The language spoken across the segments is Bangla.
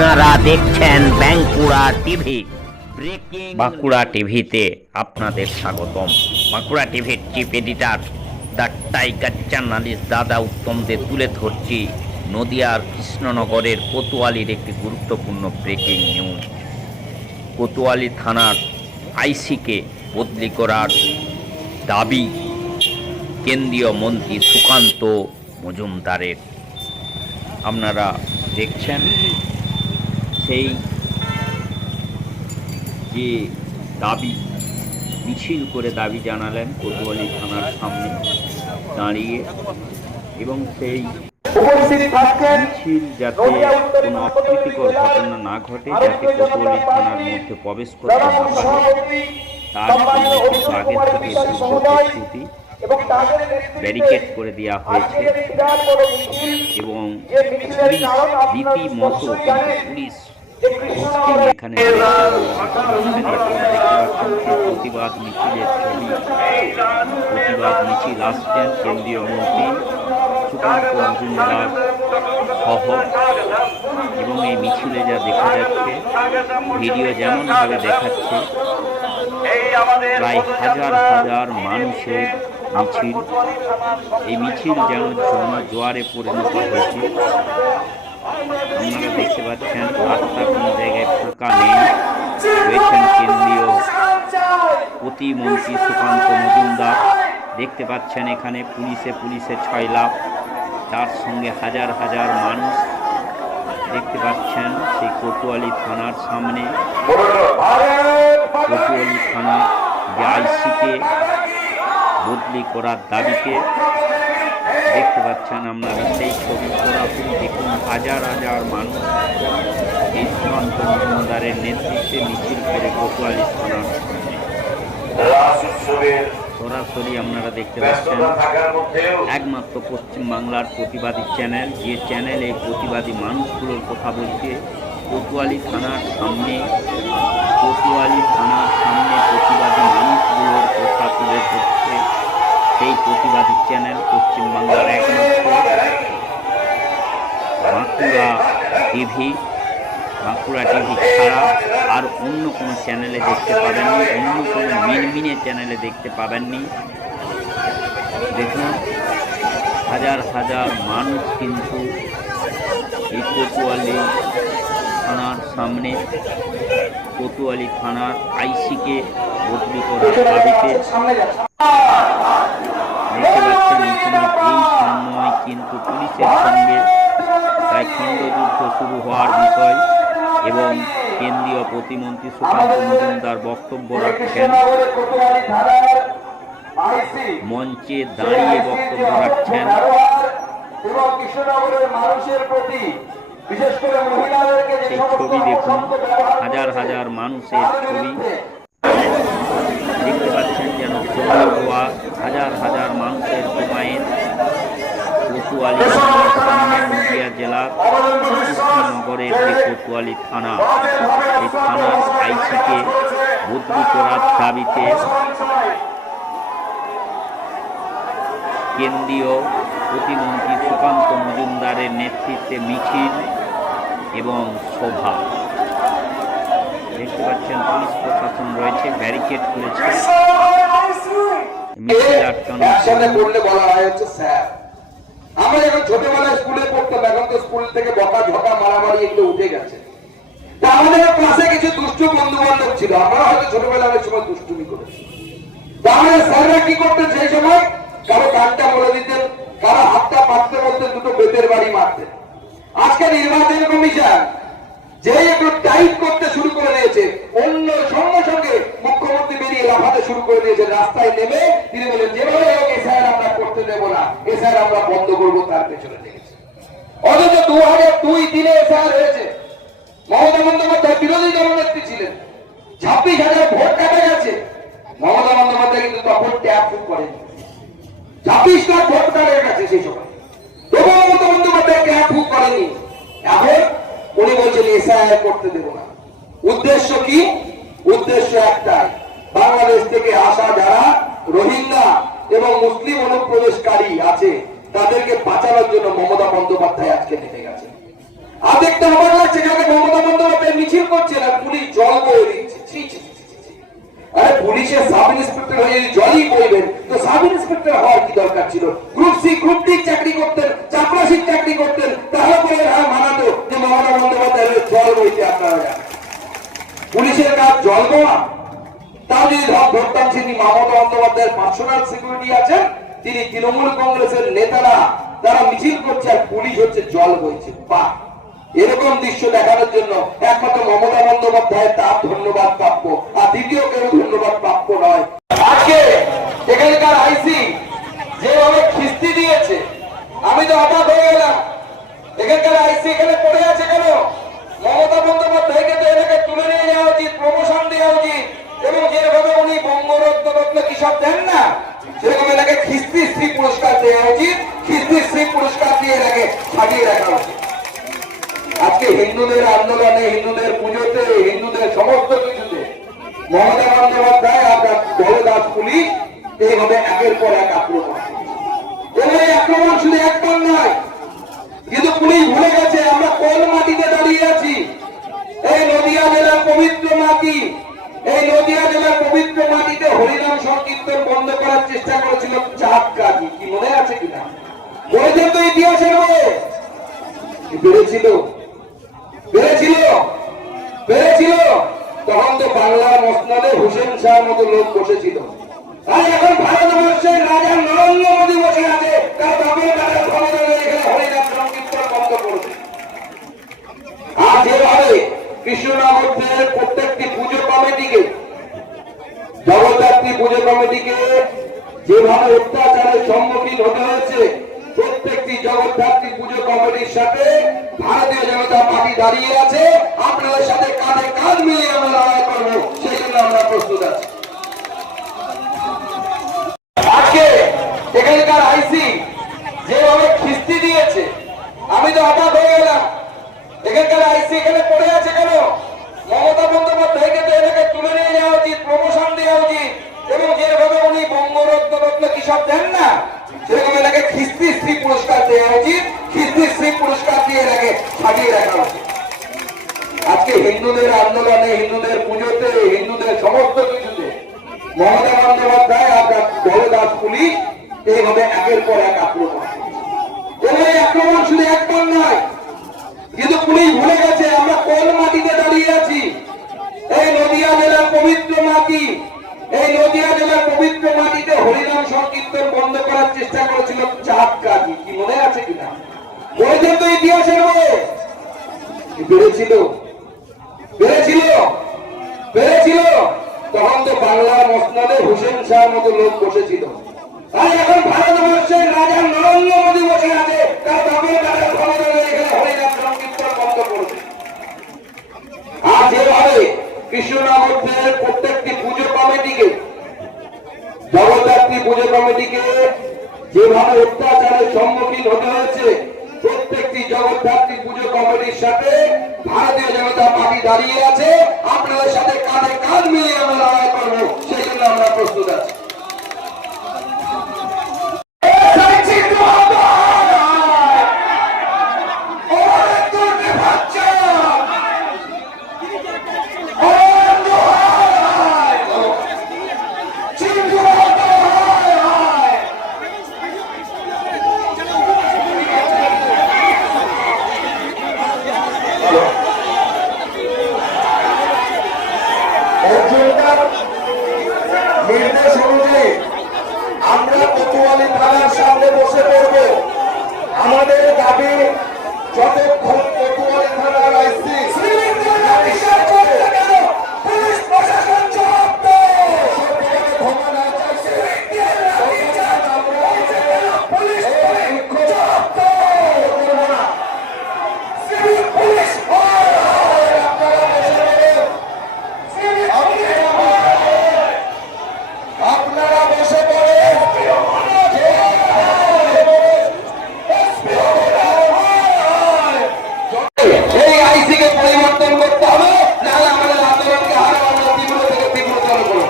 আপনারা দেখছেন বাঁকুড়া টিভি। বাঁকুড়া টিভিতে আপনাদের স্বাগতম। বাঁকুড়া টিভির chief editor the tiger journalist দাদা উত্তমদের তুলে ধরছি নদিয়ার কৃষ্ণনগরের কোতোয়ালির একটি গুরুত্বপূর্ণ ব্রেকিং নিউজ কোতোয়ালি থানার আইসিকে বদলি করার দাবি কেন্দ্রীয় মন্ত্রী সুকান্ত মজুমদারের। আপনারা দেখছেন সেই যে দাবি মিছিল করে দাবি জানালেন কোতোয়ালি থানার সামনে দাঁড়িয়ে এবং সেই উপস্থিত মিছিল যাতে কোনো অপ্রীতিকর ঘটনা না ঘটে যাতে কোতোয়ালি থানার মধ্যে প্রবেশ করতে না পারে। তার জন্য কিন্তু থেকে প্রস্তুতি ব্যারিকেড করে দেওয়া হয়েছে। এবং পুলিশ রীতিমতো কিন্তু পুলিশ এখানে প্রতিবাদ মিছিলের ছবি, প্রতিবাদ মিছিল আসছেন কেন্দ্রীয় মন্ত্রী সুকান্ত মজুমদার সহ, এবং এই মিছিলে যা দেখা যাচ্ছে, ভিডিও যেমনভাবে দেখাচ্ছে, প্রায় হাজার হাজার মানুষের মিছিল। এই মিছিল যেন জোয়ারে পরিণত হয়েছে। আপনারা দেখতে পাচ্ছেন রাস্তা কোনো জায়গায় ফাঁকা নেই। রয়েছেন কেন্দ্রীয় প্রতিমন্ত্রী সুকান্ত মজুমদার। দেখতে পাচ্ছেন এখানে পুলিশে পুলিশে ছয় লাভ তার সঙ্গে হাজার হাজার মানুষ। দেখতে পাচ্ছেন সেই কোতোয়ালি থানার সামনে। কোতোয়ালি থানার যে আইসিকে বদলি করার দাবিতে দেখতে পাচ্ছেন আপনারা সেই ছবি সরাসরি দেখুন হাজার হাজার মানুষ এই সুকান্ত মজুমদারের নেতৃত্বে মিছিল করে কোতোয়ালি থানার সামনে সরাসরি আপনারা দেখতে পাচ্ছেন একমাত্র পশ্চিমবাংলার প্রতিবাদী চ্যানেল যে চ্যানেল এই প্রতিবাদী মানুষগুলোর কথা বলছে কোতোয়ালি থানার সামনে কোতোয়ালি থানার সামনে প্রতিবাদী মানুষগুলোর কথা তুলে ধরছে। সেই প্রতিবাদী চ্যানেল পশ্চিমবাংলার একমাত্র বাঁকুড়া টিভি বাঁকুড়া টিভি ছাড়া আর অন্য কোনো চ্যানেলে দেখতে পাবেননি, অন্য কোনো মিনমিনে চ্যানেলে দেখতে পাবেননি। দেখুন, হাজার হাজার মানুষ কিন্তু এই কোতোয়ালি থানার সামনে, কোতোয়ালি থানার আইসিকে বদলি করার দাবিতে দেখতে পাচ্ছেন এখানে এই সময় কিন্তু পুলিশের সঙ্গে প্রায় খণ্ডযুদ্ধ শুরু হওয়ার বিষয় এবং কেন্দ্রীয় প্রতিমন্ত্রী সুকান্ত মজুমদার বক্তব্য রাখছেন মঞ্চে দাঁড়িয়ে বক্তব্য রাখছেন এবং কৃষ্ণনগরের মানুষের প্রতি বিশেষ করে মহিলাদেরকে যে ছবি দেখুন হাজার হাজার মানুষের ছবি। দেখতে পাচ্ছেন যেন হওয়া হাজার হাজার মানুষের জমায়েত কোতোয়ালি নদিয়া জেলার কৃষ্ণনগরের যে কোতোয়ালি থানা। এই থানার আইসিকে বদলি করার দাবিতে কেন্দ্রীয় প্রতিমন্ত্রী সুকান্ত মজুমদারের নেতৃত্বে মিছিল এবং সভা। দেখতে পাচ্ছেন পুলিশ প্রশাসন রয়েছে ব্যারিকেড করেছে। মিছিল আটকানোর একসাথে জন্য পড়লে বলা হচ্ছে স্যার? আমরা যখন ছোটবেলায় স্কুলে পড়তাম এখন তো স্কুল থেকে বকা ঝকা মারামারি এগুলো উঠে গেছে। আমাদের ক্লাসে কিছু দুষ্টু বন্ধু বান্ধব ছিল আমরা হয়তো ছোটবেলায় অনেক সময় দুষ্টুমি করেছি। তাহলে স্যাররা কি করতেন সেই সময়? কারও কানটা বলে দিতেন কারও হাতটা পাততে বলতে দুটো বেতের বাড়ি মারতেন। আজকে নির্বাচন কমিশন যে একটু টাইট করতে শুরু করে দিয়েছে, অন্য সঙ্গে সঙ্গে মুখ্যমন্ত্রী বেরিয়ে লাফাতে শুরু করে দিয়েছে, রাস্তায় নেমে তিনি বলেন যেভাবে হোক এসআইআর আমরা করতে দেবো না এসআইআর আমরা বন্ধ করব, তার পেছনে লেগেছে। অথচ দু হাজার দুই তিনে এসআইআর হয়েছে। মমতা বন্দ্যোপাধ্যায় বিরোধী দলনেত্রী ছিলেন। ছাব্বিশ হাজার ভোট কাটা গেছে। মমতা বন্দ্যোপাধ্যায় কিন্তু তখন ট্যাপ করেন। ছাব্বিশ লাখ ভোট কাটা গেছে সেই সময়। তবু মমতা বন্দ্যোপাধ্যায় ট্যাপ করেনি। এখন উনি বলছেন এসআইআর করতে দেব না। উদ্দেশ্য কি? উদ্দেশ্য একটাই। বাংলাদেশ থেকে আসা যারা রোহিঙ্গা এবং মুসলিম অনুপ্রবেশকারী আছে, তাদেরকে বাঁচানোর জন্য মমতা বন্দ্যোপাধ্যায় আজকে নেমে গেছে। দেখতে অবাক লাগছে কালকে মমতা বন্দ্যোপাধ্যায় মিছিল করছে না পুলিশ জল বয়ে দিচ্ছে। আরে পুলিশের সাব ইন্সপেক্টর হয়ে জলই বইবেন, তো সাব ইন্সপেক্টর হওয়ার কি দরকার ছিল? গ্রুপ সি, গ্রুপ ডি, চাকরি করতেন চাপরাশির চাকরি করতেন তাহলে পরে হ্যাঁ মানাতো যে মমতা বন্দ্যোপাধ্যায়ের জল বইতে আপনারা যান এখানকার আইসি যেভাবে খিস্তি দিয়েছে, আমি তো অবাক হয়ে গেলাম। এখানকার আইসি এখানে পড়ে আছে কেন? মমতা বন্দ্যোপাধ্যায়কে তো এটাকে তুলে নিয়ে যাওয়া উচিত প্রমোশন দেওয়া উচিত এবং যেভাবে উনি বঙ্গরত্ন রত্ন কি সব দেন না সেরকম এটাকে খিস্তি শ্রী পুরস্কার দেওয়া উচিত খিস্তি শ্রী পুরস্কার দিয়ে এটাকে সাজিয়ে রাখা উচিত আজকে হিন্দুদের আন্দোলনে, হিন্দুদের পুজোতে, হিন্দুদের সমস্ত কিছুতে মমতা বন্দ্যোপাধ্যায় আপনার দলদাস পুলিশ এইভাবে একের পর এক আক্রমণ এই আক্রমণ শুধু একবার নয়, কিন্তু পুলিশ ভুলে গেছে, আমরা কোন মাটিতে দাঁড়িয়ে আছি? এই নদিয়া জেলার পবিত্র মাটি, এই নদিয়া জেলার পবিত্র মাটিতে হরিনাম সংকীর্তন বন্ধ করার চেষ্টা করেছিল চাঁদ কাজী কি মনে আছে কিনা? বলেছেন তো ইতিহাসের বই। বেড়েছিল? বেড়েছিল? বেড়েছিল? তখন তো বাংলার মসনাদে হুসেন শাহ মতো লোক বসেছিল। আর এখন ভারতবর্ষের রাজা নরেন্দ্র মোদী বসে আছে, তার বাপের রাজা ক্ষমতা এখানে হরিনাম সংকীর্তন বন্ধ করেছে আর যেভাবে কৃষ্ণনগরের প্রত্যেকটি পুজো কমিটিকে, জগদ্ধাত্রী পুজো কমিটিকে যেভাবে অত্যাচারের সম্মুখীন হতে হয়েছে জগদ্ধাত্রী পুজো কমিটির সাথে ভারতীয় জনতা পার্টি দাঁড়িয়ে আছে। আপনাদের সাথে কাঁধে কাঁধ মিলিয়ে আমরা লড়াই করব সেই জন্য আমরা প্রস্তুত আছি আজকে এখানকার আইসি যেভাবে খিস্তি দিয়েছে আমি তো অবাক হয়ে গেলাম এখানকার আইসি এখানে পড়ে আছে কেন মমতা বন্দ্যোপাধ্যায়কে তো এটাকে তুলে নিয়ে যাওয়া উচিত প্রমোশন দেওয়া উচিত এবং যেভাবে উনি বঙ্গরত্ন রত্ন কি সব দেন না সেরকম এটাকে খিস্তি শ্রী পুরস্কার দেওয়া উচিত খিস্তি পুরস্কার দিয়ে এটাকে সাজিয়ে রাখা উচিত আজকে হিন্দুদের আন্দোলনে, হিন্দুদের পুজোতে, হিন্দুদের সমস্ত কিছুতে মমতা বন্দ্যোপাধ্যায় আপনার দলদাস পুলিশ এইভাবে একের পর এক আক্রমণ। আক্রমণ শুধু একবার নয়, কিন্তু পুলিশ ভুলে গেছে, আমরা কোন মাটিতে দাঁড়িয়ে আছি? এই নদিয়া জেলার পবিত্র মাটি, এই নদিয়া জেলার পবিত্র মাটিতে হরিনাম সংকীর্তন বন্ধ করার চেষ্টা করেছিল চাঁদ কাজী বলেছেন তো ইতিহাসের বেড়েছিল। বেড়েছিল। বেড়েছিল। তখন তো বাংলার মসনাদে হুসেন শাহ মতো লোক বসেছিল। আর এখন ভারতবর্ষের রাজা নরেন্দ্র মোদী বসে আছে। তার বাপের রাজা ক্ষমতা নিয়ে এখানে হরিনাম সংকীর্তন বন্ধ করেছে আর যেভাবে কৃষ্ণনগরের প্রত্যেকটি পুজো কমিটিকে, জগদ্ধাত্রী পুজো কমিটিকে যেভাবে অত্যাচারের সম্মুখীন হতে হয়েছে প্রত্যেকটি জগদ্ধাত্রী পুজো কমিটির সাথে ভারতীয় জনতা পার্টি দাঁড়িয়ে আছে। আপনাদের সাথে কাঁধে কাঁধ মিলিয়ে আমরা লড়াই করব। সেই জন্য আমরা প্রস্তুত আছি এখানকার নির্দেশ অনুযায়ী আমরা কোতোয়ালি থানার সামনে বসে পড়ব। আমাদের দাবি যতক্ষণ কোতোয়ালি থানার আইসি পুলিশ প্রশাসন জবাব দেয়। ক্ষমা না চাইছে। পুলিশ জবাব দেয়। করব না। সিভিল পুলিশ হয়, হয়, আপনারা বসে পড়ুন। আপনারা বসে পড়েন এই আইসি কে পরিবর্তন করতে হবে নাহলে আমাদের আন্দোলনকে আরও আমরা তীব্র থেকে তীব্রতর করব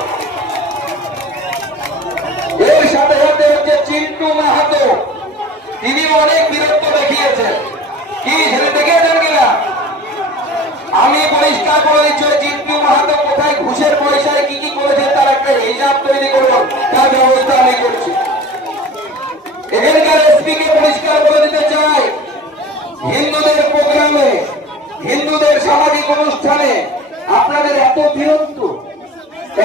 এর সাথে সাথে হচ্ছে চিন্টু মাহাতো তিনি অনেক বীরত্ব দেখিয়েছেন কি ছেলে দেখিয়েছেন কিনা দিচ্ছি জিতু মাহাতো, কোথায় ঘুষের পয়সায় কি কি করেছেন তার একটা হিসাব তৈরি করুন তার ব্যবস্থা আমি করছি। এখানকার এসপি পরিষ্কার করে দিতে চাই, হিন্দুদের প্রোগ্রামে, হিন্দুদের সামাজিক অনুষ্ঠানে আপনাদের এত বীরত্ব,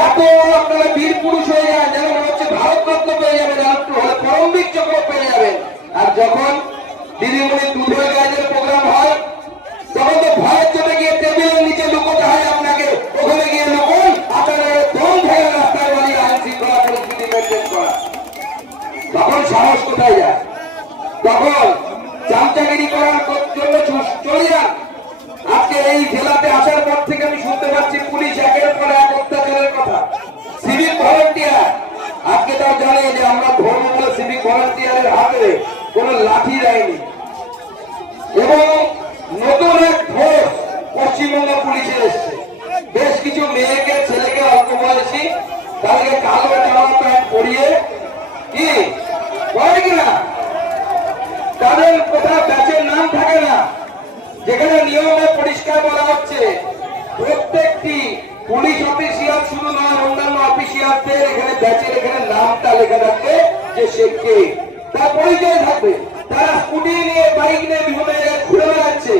এত আপনারা বীর পুরুষ হয়ে যান যেন মনে হচ্ছে ভারতরত্ন পেয়ে যাবেন একটু হলে পরমবীর চক্র পেয়ে যাবেন। আর যখন দিদিমণি কোথায় যায় তখন আসার পর থেকে আমি শুনতে পাচ্ছি পুলিশ একের পর এক অত্যাচারের কথা। সিভিক ভলেন্টিয়ার আজকে জানে যে আমরা ধর্ম বলে সিভিক ভলেন্টিয়ারের হাতে কোনো লাঠি দেয়নি এবং নতুন এক ভোট পশ্চিমবঙ্গ পুলিশে এসছে বেশ কিছু মেয়েকে ছেলেকে অল্প বয়সী তাদেরকে কালো জামা প্যান্ট পরিয়ে কি পরে কিনা তাদের কোথাও ব্যাচের নাম থাকে না যেখানে নিয়মে পরিষ্কার বলা হচ্ছে, প্রত্যেকটি পুলিশ অফিসিয়াল, শুধু নয় অন্যান্য অফিসিয়ালদের এখানে ব্যাচের এখানে নামটা লেখা থাকবে যে সে কে। তার পরিচয় থাকবে। তারা স্কুটি নিয়ে, বাইক নিয়ে, বিভিন্ন জায়গায় ঘুরে বেড়াচ্ছে।